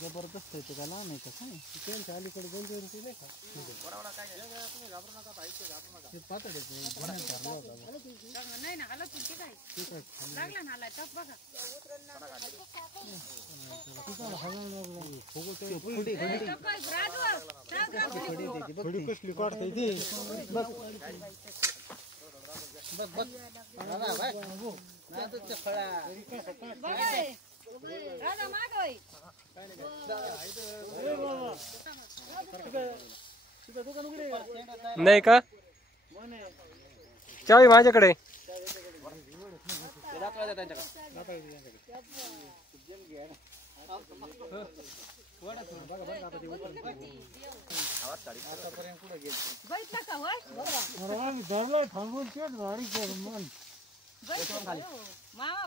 जबरदस्त आहे त्याला नाही का काय त्यांच्या अलीकडे गोल नाही का नाही ना आला तुझी काय लागला ना आला टप बघा थोडी कसली काढते ती बघ बघ बघ नाही का चावी माझ्याकडे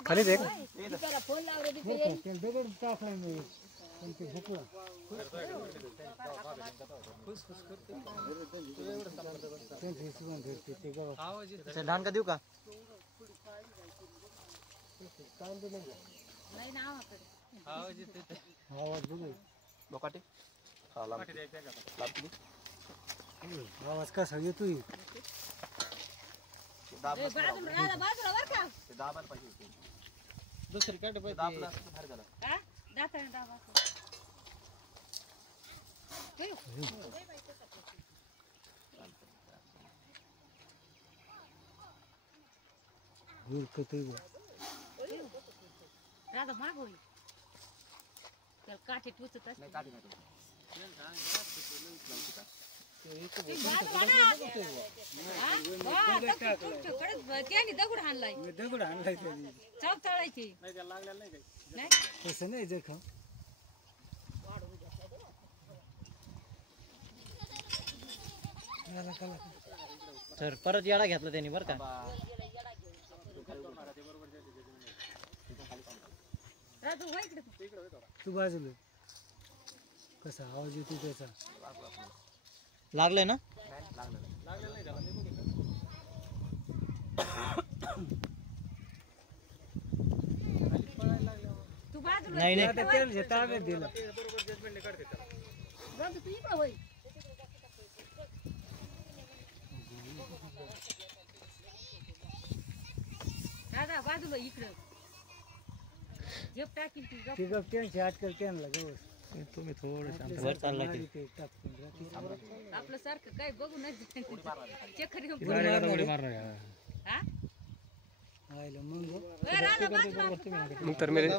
खाली देख डान का देऊ का आवाज कसा येतोय दुसरी काढ राधा माग होई त्याला काठी टुचत असते त्याने दगड हाणलाय चौक तळायची तसं नाही जखम तर परत येडा घेतला त्यांनी बरं का तू बाजूला कसा आवाज येतो त्याचा लागलाय ना नाही नाही दिला दादा बाजूला इकडं जेप टाकीन ती गप त्यांची आजकाल त्यांना गवस तुम्ही थोडं वर चालला की आपलं सारखं काय बघू नाही चक्कर मुख्तार मेरे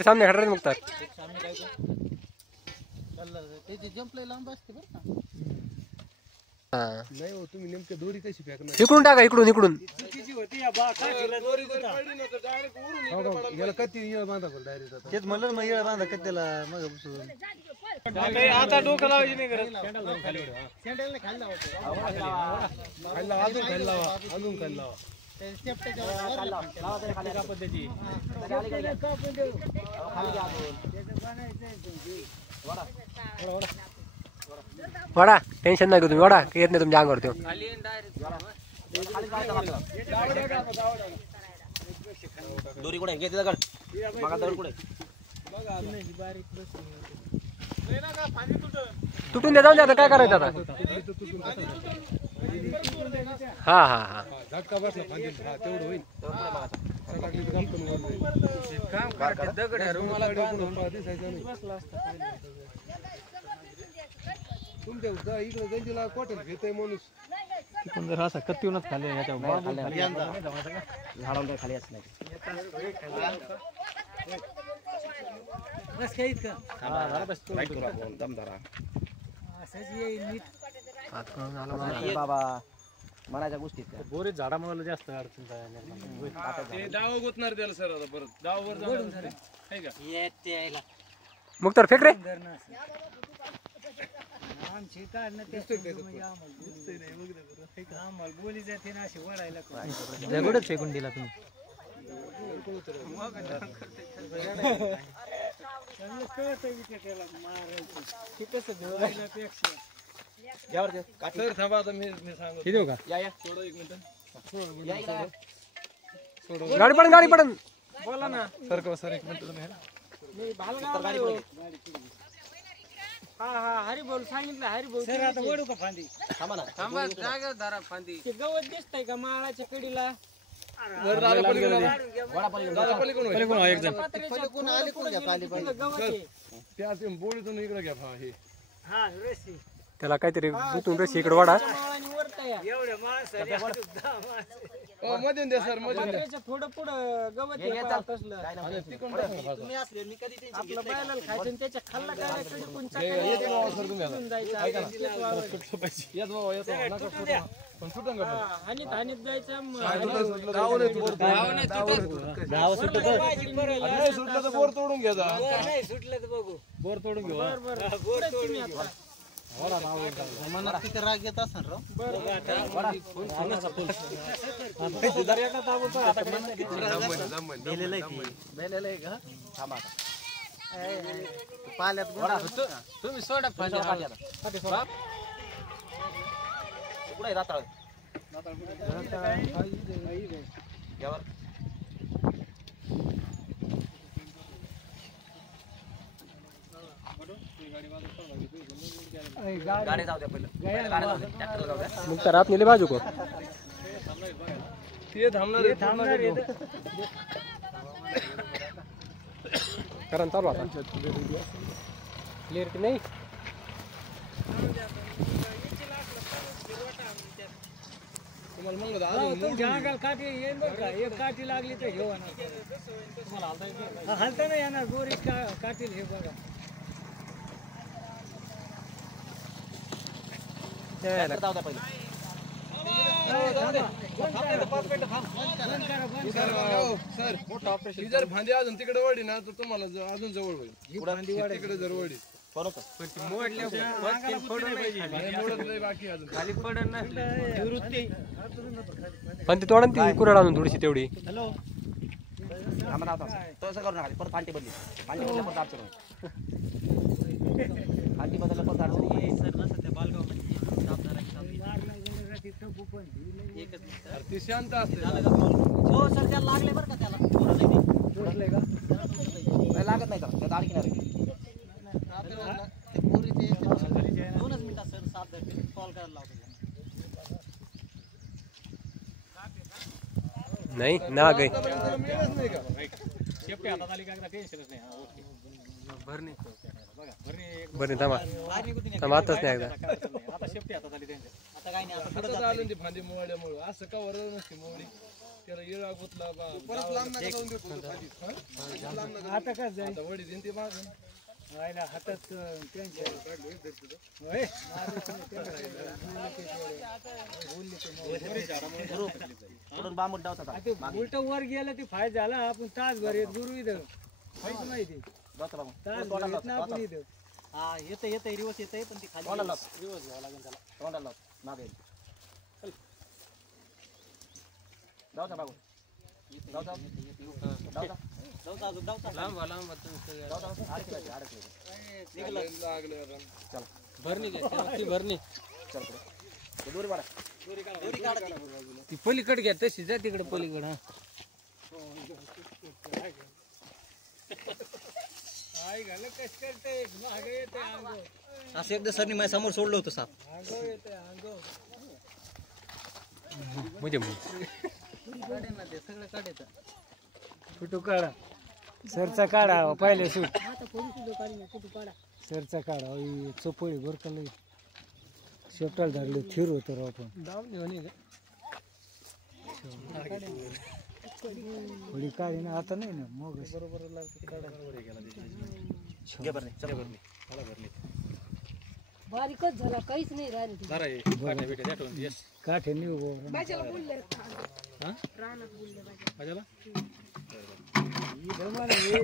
सामने खड़ा रहे मुख्तार लांब असते बरं का नाही हो तुम्ही नेमके दोरी कशी फेकणार इकडून टाका इकडून याला कधी येळ बांधा डायरेक्ट तेच म्हणलं मग येळ बांधा कत्तीला मग आता डोकं लावायची नाही करत खाली लावा अजून खाली लावा वाडा टेन्शन नाही तुम्ही वाडा येत नाही तुमच्या अंगावर दोरी कुठे घेते दगड बघा दगड कुठे तुटून द्या जाऊन द्या आता काय करायचं आता हा हा हा झटका बसला तेवढं होईल तुमच्या इकडे गंजीला कोटेल घेतोय माणूस तिकडून जर असा कत्तीवूनच खाल्ले झाडावर खाली असणार बस काही बाबा मनाच्या गोष्टी बोरीत झाडामुळे जास्त अडचण दावा गोतणार त्याला सर आता परत दावावर मुख्तार फेक रे बोली जाते ना अशी वडायला दगडच फेकून दिला तुम्ही थांबा आता मी सांगतो देऊ का थोडं 1 मिनिट गाडी पडन बोला ना सर सर एक मिनिट तुम्ही मी भालगाव हा हरी बोल सांगितलं हरी बोल सर आता ओढू का फांदी थांबा ना थांबा जागा धरा फांदी ते गवत दिसतंय का माळाच्या कडीला बोळीतून इकडे घ्या हे त्याला काहीतरी गुतून रशी इकडे वाढा. मधून द्या सर मधून थोडं पुढं गवत आपलं बैलाला खायचं आणि त्याच्या खाल्ला काय हानीत जायचं बोर तोडून घ्या सुटलं तर बघू बोर तोडून घेऊ. तिथे राग येत असेल पाल्यात तुम्ही सोडा कुठे रात्र गाडी जाऊ द्या पहिलं ट्रॅक्टरला जाऊ द्या. मुक्तार आप नेले बाजू को ते थांबणार कारण चालू आता क्लिअरिटी नाही. काठी येईन बरं का एक काठी लागली तर घेऊ हालता नाही येणार गोरी काठी हे बघा ट्रॅक्टर जाऊ द्या पहिलं सर जर फांदी अजून तिकडे वडी ना तर तुम्हाला अजून जवळ होईल तिकडे जर वडी बाकी अजून खाली पडन ना पण ती तोडून ती कुऱ्हाड आणून थोडीशी तेवढी. तसं करू नका परत पांटी बदली पांटी बदल्या परत अडचण होईल. पांटी बदलल्या परत अडचण ती शांत असते हो सर त्याला लागले बरं का त्याला लागत नाही त्याला त्यात अडकिणार दोनच मिनिटात सर 7 कॉल करायला लावतो. नाही ना गई बरं थांबा थांबा आताच नाही एकदा आता काय नाही आता आलं ती फांदी मोहळ्यामुळे असं का वर नसते मोहळी त्याला येळा गुतला परत लांब नका जाऊन देतो आता काय जाईल आता वडी देईन ती मागून हातात उलट वर गेलं ते फाय झाला आपण तासभर येत गुरु इथं माहिती तासभर येत ना आपण इथं येते रिवर्स येते पण ती खाली रिवर्स घ्यावं लागेल त्याला तोंडाला मागे जाऊ द्या बाबू जाऊ जाऊ ती पलीकडे घ्या तशी जा तिकडे पलीकडे असं एकदा सरनी माझ्या समोर सोडलं होतं साप म्हणजे फोटो काढा सरचा काढा पहिले सूट सरचा काढा चोपडी बर का लई शेपटाला धरले थिर होतो राव आपण थोडी काढी ना आता नाही ना मग बरोबर बारीकच झाला काहीच नाही राहिले काठे नाही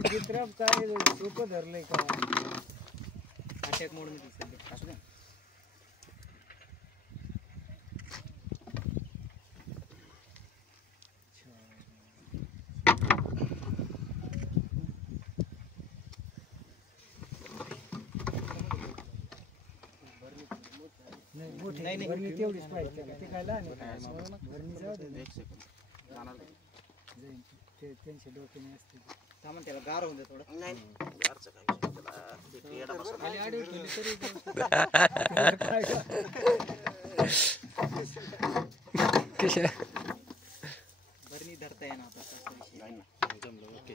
चित्र काय सोपं धरलंय का अटॅक मोड मध्ये असू द्या नाही भरणी तेवढीच पाहिजे ते काय लहान भरणी जाऊ दे ते त्यांच्या डोक्याने असते सामान त्याला गार होऊन दे थोडं. नाही गारचं काय विषय त्याला ते येडा बसवला. आणि आडवी ठेवली तरी बरणी धरता येणार आता असा विषय. नाही ना जमलं ओके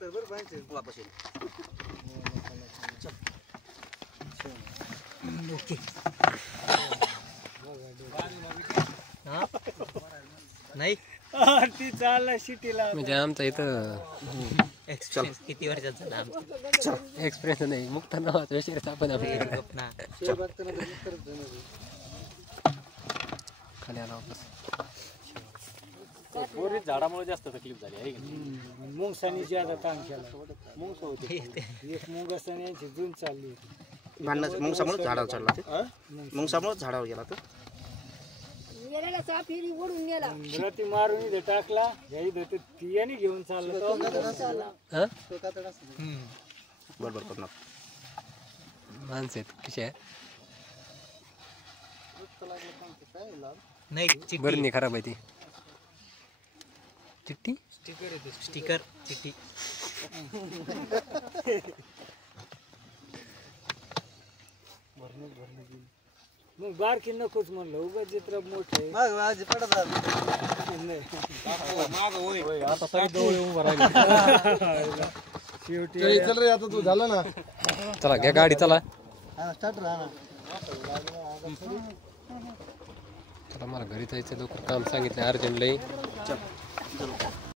तर बरं पाहिजे वापस येईल नाही ती चालला शिटीला म्हणजे आमचा इथं एक्सपिरियन्स किती वर्षाचा झाला आमचा. एक्सपिरियन्स नाही मुक्त नावाचा विषय आपण आपल्याकडे ना खाली आला वापस. बोरीत झाडामुळे जास्त तकलीफ झाली आहे की नाही? मुंगसानी ज्यादा ताण केला मुंगस होते एक मुंगसानी यांची जून चालली होती. भांडणाचं मुंगसामुळे झाडावर चढला ते मुंगसामुळे झाडावर गेला तो रती मारून इथे टाकला या इथं ते ती याने घेऊन चालला तो. हा? बरोबर करणार माणसं आहेत कशी आहे नाही चिठ्ठी बरणी खराब आहे ती चिठ्ठी स्टिकर चिठ्ठी मग बारकी नकोच म्हणलं उगाच चित्र मोठे शेवटी चल रे आता तू झालं ना चला घ्या गाडी चला चला मला घरी जायचं लवकर काम सांगितलं अर्जंट लई चल